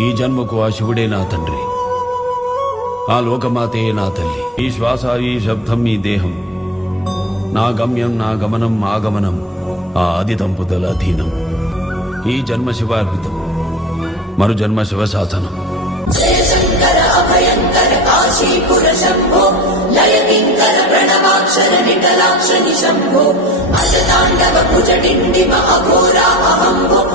ఈ జన్మకు ఆ శివుడే నా తండ్రి. ఆ లోకమాతే నా తల్లి. ఈ శ్వాస ఈ శబ్దం ఈ దేహం నా గమ్యం నా గమనం ఆగమనం ఆ ఆది దంపతుల అధీనం. ఈ జన్మ శివార్పితం. మరు జన్మ శివ శాసనం శంభో ప్రణవాక్షర నిటలాక్ష నిశంభో అజతాండవ భుజటిండిమ అఘోరా అహంభో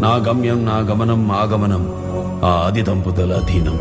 నా గమ్యం నా గమనం ఆగమనం ఆ ఆది దంపతుల అధీనం.